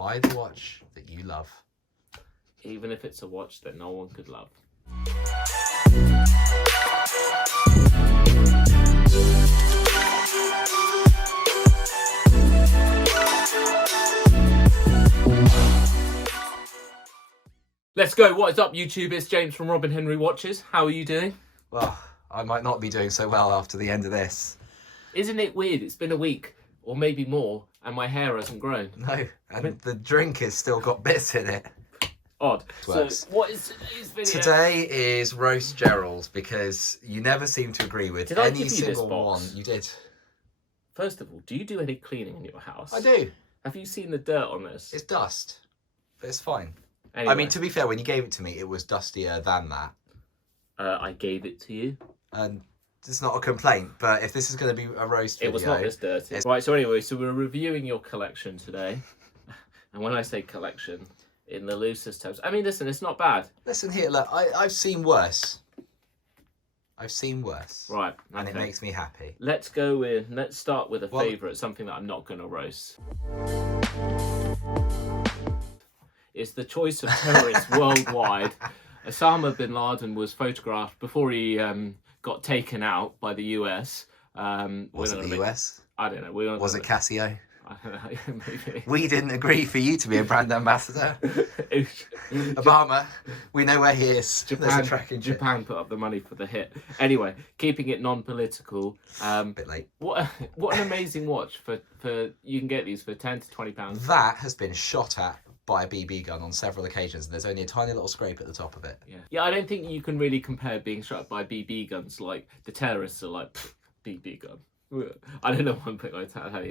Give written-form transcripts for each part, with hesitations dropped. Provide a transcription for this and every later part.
Buy the watch that you love. Even if it's a watch that no one could love. Let's go. What is up, YouTube? It's James from Robin Henry Watches. How are you doing? Well, I might not be doing so well after the end of this. Isn't it weird? It's been a week, or maybe more, and my hair hasn't grown. No, and the drink has still got bits in it. Odd. Works. So, what is today's video? Today is roast Gerald, because you never seem to agree with Did I any give you this single box? one. You did. First of all, do you do any cleaning in your house? I do. Have you seen the dirt on this? It's dust, but it's fine. Anyway, I mean, to be fair, when you gave it to me, it was dustier than that. I gave it to you. And it's not a complaint, but if this is going to be a roast video... It was not this dirty. Right, so anyway, so we're reviewing your collection today. And when I say collection, in the loosest terms, I mean, listen, it's not bad. Listen here, look, I've seen worse. I've seen worse. Right. Okay. And it makes me happy. Let's start with a favourite, something that I'm not going to roast. It's the choice of terrorists worldwide. Osama bin Laden was photographed before he got taken out by the US. Was it the US? I don't know. Was it Casio? I don't know, maybe. We didn't agree for you to be a brand ambassador. Obama, we know where he is. Japan put up the money for the hit. Anyway, keeping it non-political. Bit late. What an amazing watch for you can get these for £10 to £20. That has been shot at by a BB gun on several occasions, and there's only a tiny little scrape at the top of it. Yeah, I don't think you can really compare being shot by BB guns. Like the terrorists are like BB gun. I don't know why I'm putting an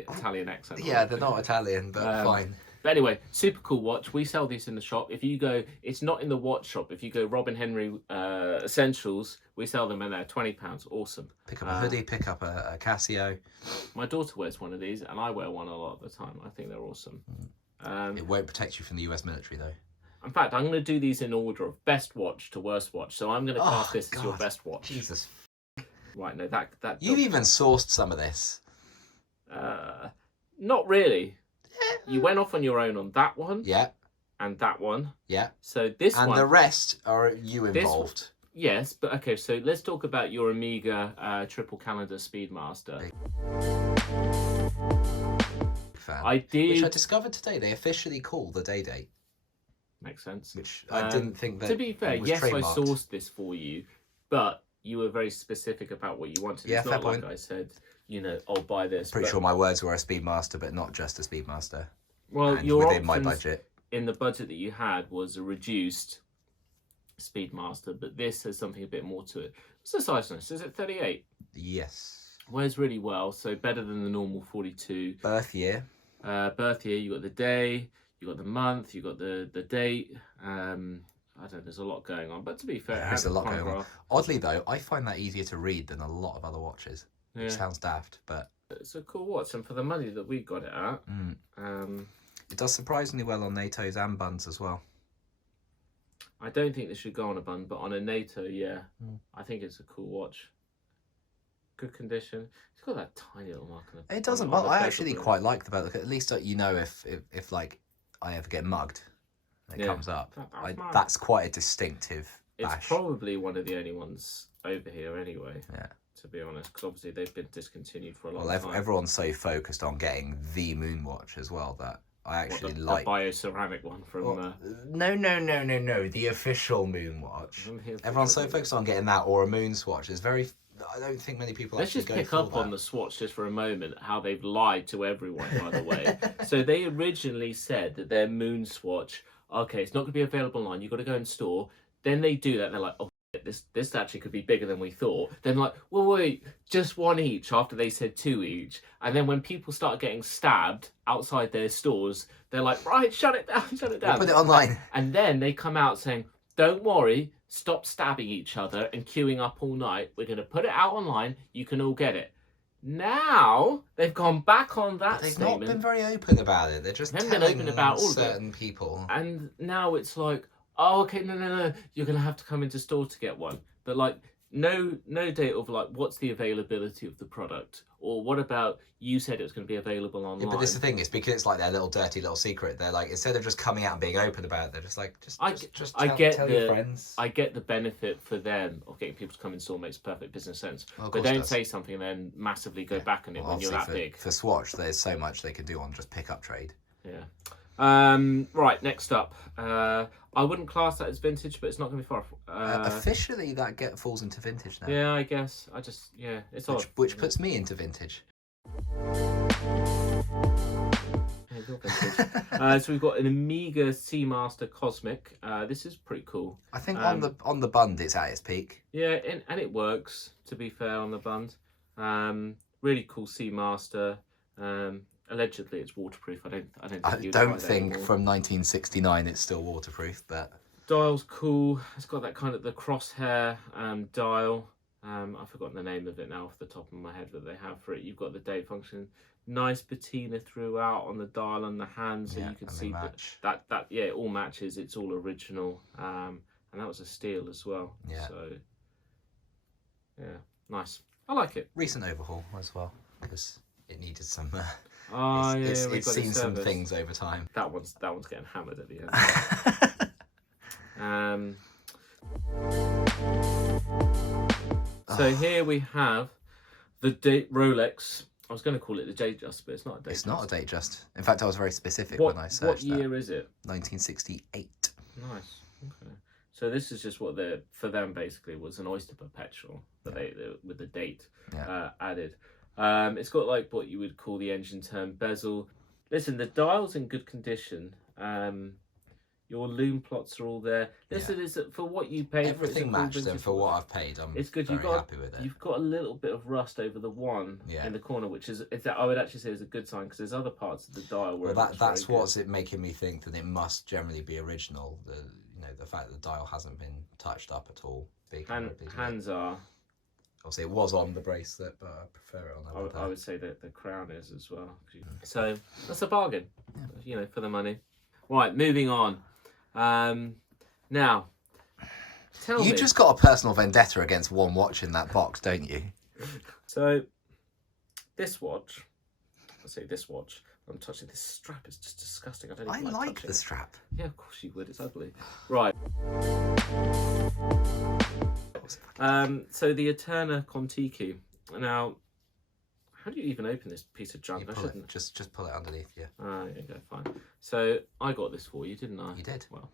Italian accent. Yeah, they're not Italian, but fine. But anyway, super cool watch. We sell these in the shop. If you go, it's not in the watch shop. If you go Robin Henry Essentials, we sell them in there, £20. Awesome. Pick up a hoodie, pick up a Casio. My daughter wears one of these, and I wear one a lot of the time. I think they're awesome. It won't protect you from the US military, though. In fact, I'm going to do these in order of best watch to worst watch. So I'm going to class this as your best watch. Jesus. Right, no, that You've even sourced some of this. Not really. You went off on your own on that one. Yeah. And that one. Yeah. So this one. And the rest are you involved. Yes, but okay, so let's talk about your Omega triple calendar Speedmaster. Fan, I did. Which I discovered today. They officially call the day date. Makes sense. Which I didn't think that. To be fair, yes, I trademarked. sourced this for you, but you were very specific about what you wanted. Yeah, it's not like I said, you know, I'll buy this. Pretty sure my words were a Speedmaster, but not just a Speedmaster. Well, and your within my budget. In the budget that you had was a reduced Speedmaster, but this has something a bit more to it. What's the size on this? Is it 38? Yes. Wears really well, so better than the normal 42. Birth year. Birth year, you got the day, you got the month, you got the date. I don't know, there's a lot going on, but to be fair, there's a lot going on. Oddly though, I find that easier to read than a lot of other watches. Yeah. Which sounds daft, but it's a cool watch, and for the money that we got it at, it does surprisingly well on NATOs and buns as well. I don't think this should go on a bun, but on a NATO, yeah, I think it's a cool watch. Good condition. It's got that tiny little mark on it. It doesn't. Well, I actually quite like the bezel. At least you know if like I ever get mugged, and it comes up. That's quite a distinctive bash. It's probably one of the only ones over here, anyway. Yeah. To be honest, because obviously they've been discontinued for a long time. Well, everyone's so focused on getting the moon watch as well that I actually like the bioceramic one from. No. The official moon watch. Everyone's so focused on getting that or a moon swatch. It's very. I don't think many people. Let's just pick up on the Swatch just for a moment. How they've lied to everyone, by the way. So they originally said that their moon swatch, okay, it's not going to be available online. You've got to go in store. Then they do that. And they're like, oh, this actually could be bigger than we thought. Then like, well, wait, just one each. After they said 2 each, and then when people start getting stabbed outside their stores, they're like, right, shut it down, shut it down. Put it online. And then they come out saying, don't worry. Stop stabbing each other and queuing up all night. We're going to put it out online. You can all get it. Now, they've gone back on that statement. They've not been very open about it. They're just telling about certain people. And now it's like, oh, okay, no. You're going to have to come into store to get one. But, like, no date of like what's the availability of the product, or what about you said it was going to be available online. Yeah, but this is the thing, it's because it's like their little dirty little secret. They're like, instead of just coming out and being open about it, they're just like, tell your friends. I get the benefit for them of getting people to come in store, makes perfect business sense. Well, but don't say something and then massively go back on it when you're that big. For Swatch, there's so much they can do on just pick up trade. Yeah. Right, next up. I wouldn't class that as vintage, but it's not going to be far. Officially, that falls into vintage now. Yeah, I guess. It's odd. Which puts me into vintage. Yeah, you're vintage. So we've got an Omega Seamaster Cosmic. This is pretty cool. I think on the bund, it's at its peak. Yeah, and it works. To be fair, on the bund, really cool Seamaster. Allegedly, it's waterproof. I don't think from 1969 it's still waterproof, but dial's cool. It's got that kind of the crosshair dial. I've forgotten the name of it now off the top of my head that they have for it. You've got the date function, nice patina throughout on the dial and the hand, so you can see that it all matches. It's all original, and that was a steal as well. Yeah. So yeah, nice. I like it. Recent overhaul as well because it needed some. It's seen some things over time. That one's getting hammered at the end. So here we have the Rolex. I was going to call it the Datejust, but it's not a Datejust. It's not a Datejust. In fact, I was very specific when I searched What year is it? 1968. Nice. Okay. So this is just for them basically was an Oyster Perpetual, but they with the date added. It's got like what you would call the engine term bezel. Listen, the dial's in good condition. Your loom plots are all there. Listen, is for what you paid. Everything matched, and for what I've paid, I'm very happy with it. You've got a little bit of rust over the one in the corner, which is I would actually say is a good sign because there's other parts of the dial where that's what's it making me think that it must generally be original. The fact that the dial hasn't been touched up at all. Hands are. Obviously, it was on the bracelet, but I prefer it on I would say that the crown is as well. So that's a bargain, for the money. Right, moving on. Now, tell me. You just got a personal vendetta against one watch in that box, don't you? So, this watch. I'm touching this strap. It's just disgusting. I like the strap. Yeah, of course you would. It's ugly. Right. So the Eterna Kontiki. Now, how do you even open this piece of junk? Just pull it underneath, yeah. Okay, fine. So I got this for you, didn't I? You did. Well,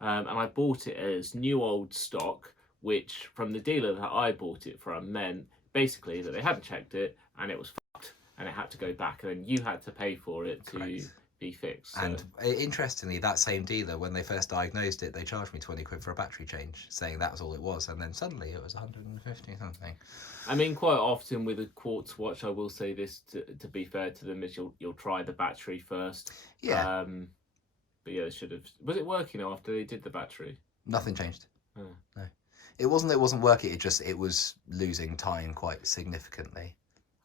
and I bought it as new old stock, which from the dealer that I bought it from meant basically that they hadn't checked it and it was fucked and it had to go back and then you had to pay for it to be fixed. So. And interestingly, that same dealer, when they first diagnosed it, they charged me 20 quid for a battery change, saying that was all it was, and then suddenly it was 150 something. I mean, quite often with a quartz watch, I will say this to be fair to them, is you'll try the battery first. Yeah. But yeah, they should have. Was it working after they did the battery? Nothing changed. Oh. No. It wasn't working. It was losing time quite significantly.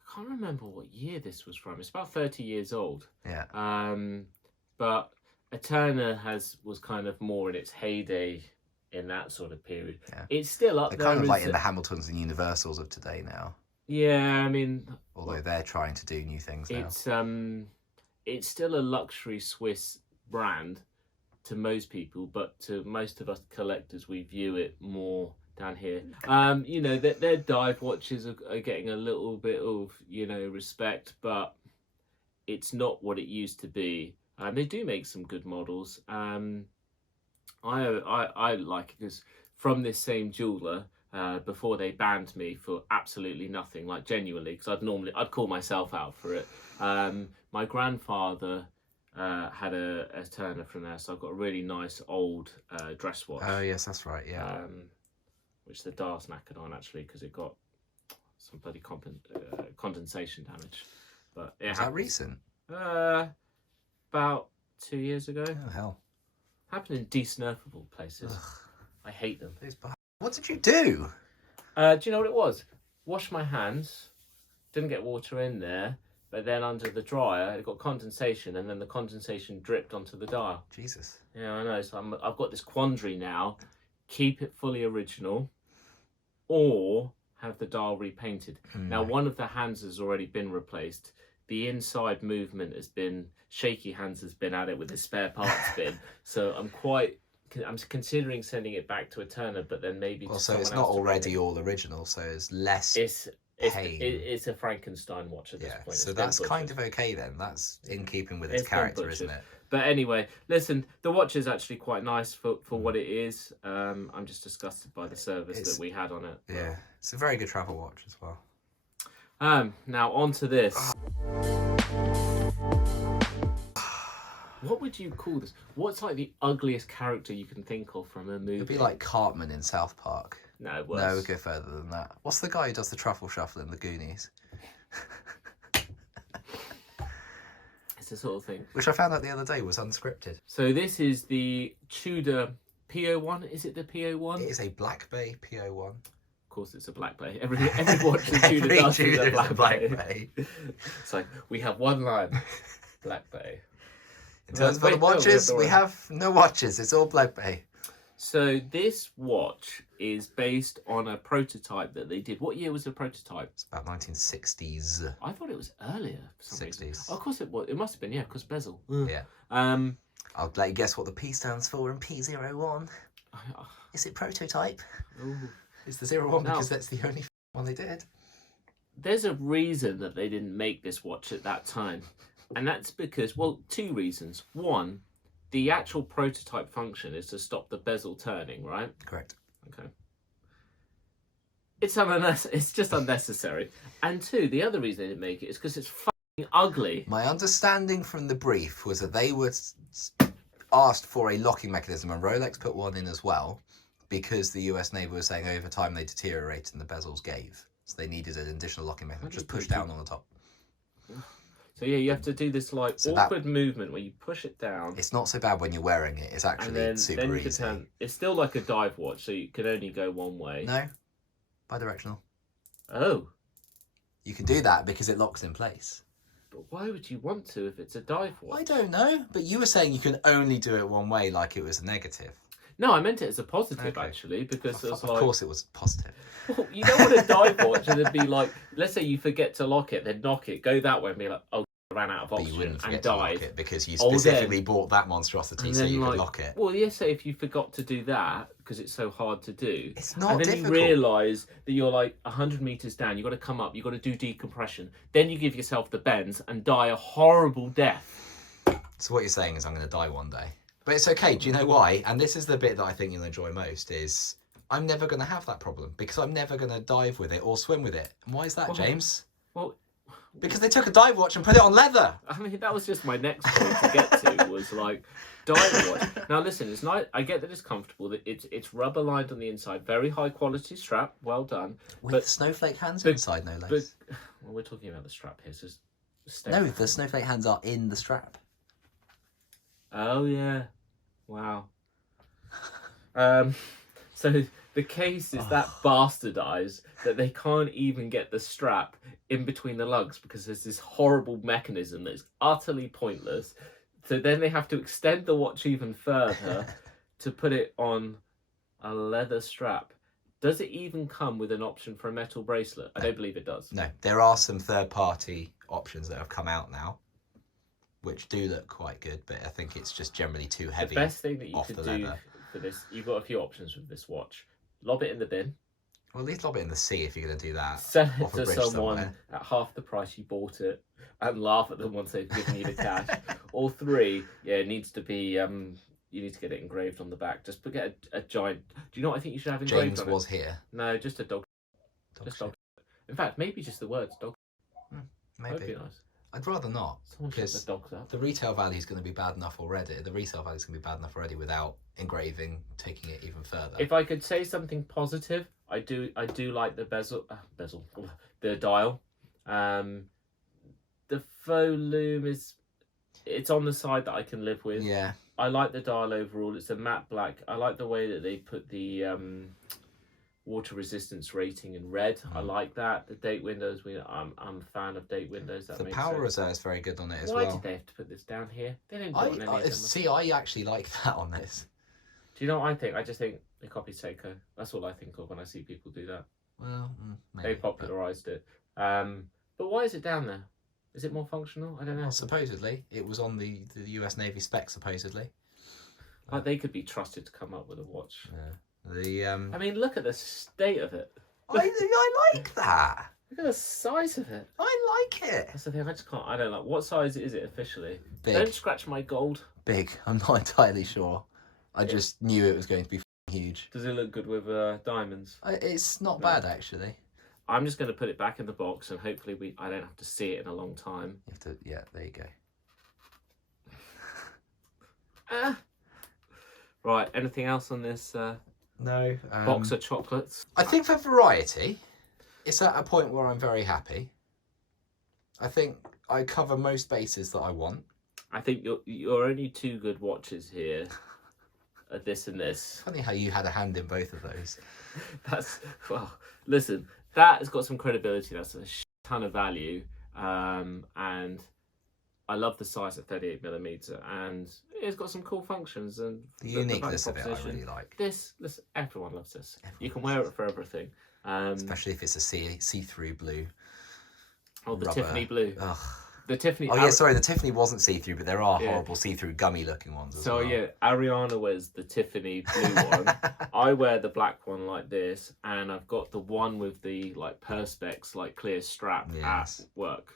I can't remember what year this was from. It's about 30 years old. Yeah. But Eterna was kind of more in its heyday in that sort of period. Yeah. It's still up They're there. kind of like in the Hamiltons and Universals of today now. Yeah, I mean, although they're trying to do new things now. It's still a luxury Swiss brand to most people, but to most of us collectors, we view it more down here. Their dive watches are getting a little bit of respect, but it's not what it used to be. They do make some good models. I like it because from this same jeweler, before they banned me for absolutely nothing, like genuinely, because I'd call myself out for it. My grandfather had a Eterna from there, so I've got a really nice old dress watch. Oh yes, that's right. Yeah. Which the dial's knackered on actually because it got some bloody condensation damage. But is that recent? About 2 years ago. Oh hell. Happened in de-snurfable places. Ugh. I hate them. What did you do? Do you know what it was? Washed my hands. Didn't get water in there. But then under the dryer, it got condensation, and then the condensation dripped onto the dial. Jesus. Yeah, I know. So I've got this quandary now. Keep it fully original, or have the dial repainted. Now, one of the hands has already been replaced. The inside movement has been, Shaky Hands has been at it with the spare parts bin. So I'm considering sending it back to Eterna, but then maybe Well, so it's not already all original, so it's less pain. It's a Frankenstein watch at this point. So that's kind of okay then. That's in keeping with its character, isn't it? But anyway, listen, the watch is actually quite nice for what it is. I'm just disgusted by the service that we had on it. Yeah, it's a very good travel watch as well. Now on to this. What would you call this? What's like the ugliest character you can think of from a movie? It'd be like Cartman in South Park. No, worse. No, we'll go further than that. What's the guy who does the truffle shuffle in the Goonies? It's the sort of thing. Which I found out the other day was unscripted. So this is the Tudor P01. Is it the P01? It is a Black Bay P01. Of course, it's a Black Bay. Every watch the Tudor does is a Black Bay. It's like, we have one line, Black Bay. In terms of the watches, we have no watches. It's all Black Bay. So this watch is based on a prototype that they did. What year was the prototype? It's about 1960s. I thought it was earlier. For some 60s. reason. Oh, of course it was. It must have been, yeah, because bezel. Yeah. I'll let you guess what the P stands for in P01. Is it prototype? Ooh. It's the 01 because that's the only one they did. There's a reason that they didn't make this watch at that time. And that's because, well, two reasons. One, the actual prototype function is to stop the bezel turning, right? Correct. Okay. It's just unnecessary. And two, the other reason they didn't make it is because it's fucking ugly. My understanding from the brief was that they were asked for a locking mechanism, and Rolex put one in as well, because the US Navy was saying over time they deteriorated and the bezels gave. So they needed an additional locking mechanism, just push down on the top. So yeah, you have to do this like awkward movement where you push it down. It's not so bad when you're wearing it. It's actually super easy. It's still like a dive watch, so you can only go one way. No, bidirectional. Oh. You can do that because it locks in place. But why would you want to if it's a dive watch? I don't know, but you were saying you can only do it one way, like it was a negative. No, I meant it as a positive, actually, because it was like... Of course it was positive. Well, you don't want to dive watch and it'd be like, let's say you forget to lock it, then knock it, go that way and be like, oh, I ran out of oxygen, but you wouldn't forget and to dive. lock it because you specifically bought that monstrosity so you could lock it. Well, yes, say if you forgot to do that, because it's so hard to do. It's not difficult. And then you realise that you're like 100 metres down, you've got to come up, you've got to do decompression. Then you give yourself the bends and die a horrible death. So what you're saying is I'm going to die one day. But it's okay, do you know why? And this is the bit that I think you'll enjoy most, is I'm never going to have that problem because I'm never going to dive with it or swim with it. And why is that, James? Well, because they took a dive watch and put it on leather. I mean, that was just my next point to get to, was like, dive watch. Now listen, it's not, I get that it's comfortable, that it's rubber lined on the inside, very high quality strap, well done. With snowflake hands inside, no less. Well, we're talking about the strap here, so no, the snowflake hands are in the strap. Oh yeah. Wow. So the case is that bastardized that they can't even get the strap in between the lugs because there's this horrible mechanism that's utterly pointless. So then they have to extend the watch even further to put it on a leather strap. Does it even come with an option for a metal bracelet? I don't believe it does. No, there are some third-party options that have come out now, which do look quite good, but I think it's just generally too heavy. The best thing that you could do for this, you've got a few options with this watch. Lob it in the bin. Well, at least lob it in the sea if you're going to do that. Sell it to someone at half the price you bought it and laugh at them once they've given you the cash. Or three, yeah, it needs to be, you need to get it engraved on the back. Just get a giant, do you know what I think you should have engraved James was here. No, just a dog. Just dog. In fact, maybe just the words dog. Maybe. That'd be nice. I'd rather not, because the retail value is going to be bad enough already. The resale value is going to be bad enough already without engraving, taking it even further. If I could say something positive, I do like the the dial. The faux loom it's on the side that I can live with. Yeah. I like the dial overall. It's a matte black. I like the way that they put the water resistance rating in red. I like that. The date windows, I'm a fan of date windows. The power reserve is very good on it as well. Why did they have to put this down here? They didn't put it on any of them. See, I actually like that on this. Do you know what I think? I just think they copied Seiko. That's all I think of when I see people do that. Well, maybe. They popularised it. But why is it down there? Is it more functional? I don't know. Well, supposedly, it was on the US Navy spec, supposedly. Like, they could be trusted to come up with a watch. Yeah. I mean, look at the state of it. I like that. Look at the size of it. I like it. That's the thing, I don't like. What size is it officially? Big. Don't scratch my gold. Big. I'm not entirely sure. I just knew it was going to be huge. Does it look good with diamonds? It's not bad, actually. I'm just going to put it back in the box, and hopefully I don't have to see it in a long time. You have to, yeah, there you go. Right, anything else on this No. box of chocolates? I think for variety, it's at a point where I'm very happy. I think I cover most bases that I want. I think you're only two good watches here. This and this. Funny how you had a hand in both of those. That's, well, listen, that has got some credibility. That's a ton of value. And I love the size at 38mm, and it's got some cool functions. And the uniqueness of it, I really like. Listen, everyone loves this. You can wear it for everything. Especially if it's a see-through blue. Oh, the rubber. Tiffany blue. Ugh. The Tiffany. Oh yeah, sorry, the Tiffany wasn't see-through, but there are Yeah. horrible see-through gummy-looking ones as So well. yeah, Ariana wears the Tiffany blue one. I wear the black one like this, and I've got the one with the like perspex, like clear strap Yes. at work,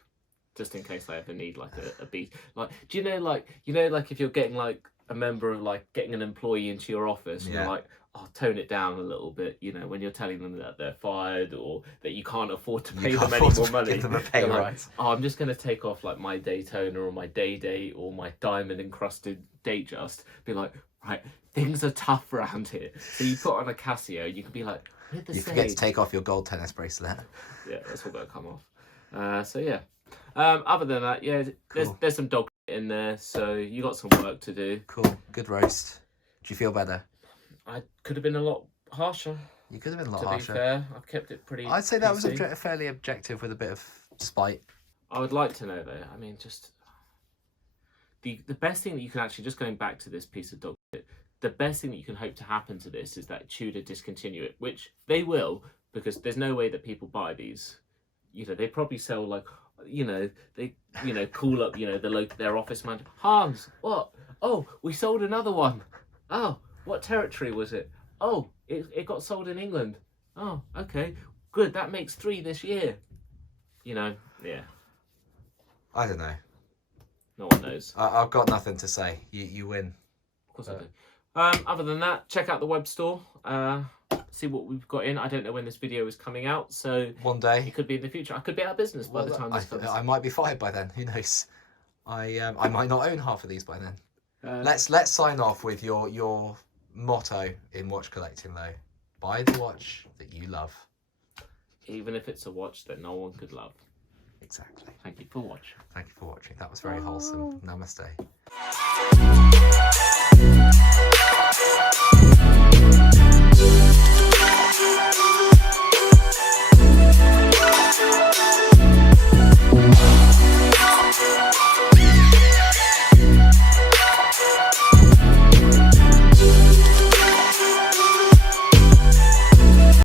just in case I ever need like a beat. Like, do you know like if you're getting like a member of like getting an employee into your office, and Yeah. you're like, oh, tone it down a little bit, you know, when you're telling them that they're fired or that you can't afford to pay them any more money. Give them a pay You're like, rise. oh, I'm just going to take off like my Daytona or my Day or my diamond encrusted Datejust. Be like, right, things are tough around here. So you put on a Casio, you can be like, hit the You stage. forget to take off your gold tennis bracelet. Yeah, that's all going to come off. So yeah. Other than that, yeah, Cool. there's some dog in there, so you got some work to do. Cool. Good roast. Do you feel better? I could have been a lot harsher. You could have been a lot To harsher. be fair, I've kept it pretty. I'd say that was PC. fairly objective with a bit of spite. I would like to know though. I mean, just the best thing that you can actually, just going back to this piece of dog shit, the best thing that you can hope to happen to this is that Tudor discontinue it, which they will, because there's no way that people buy these. You know, they probably sell like, you know, they, you know, call up, you know, their office manager. Hans, what? Oh, we sold another one. Oh, what territory was it? Oh, it got sold in England. Oh, okay, good. That makes 3 this year. You know, yeah. I don't know. No one knows. I've got nothing to say. You win. Of course I do. Other than that, check out the web store. See what we've got in. I don't know when this video is coming out, so One day. it could be in the future. I could be out of business by the time this comes. I might be fired by then. Who knows? I might not own half of these by then. Uh, Let's sign off with your motto in watch collecting though. Buy the watch that you love. Even if it's a watch that no one could love. Exactly. Thank you for watching. Thank you for watching. That was very wholesome. Namaste.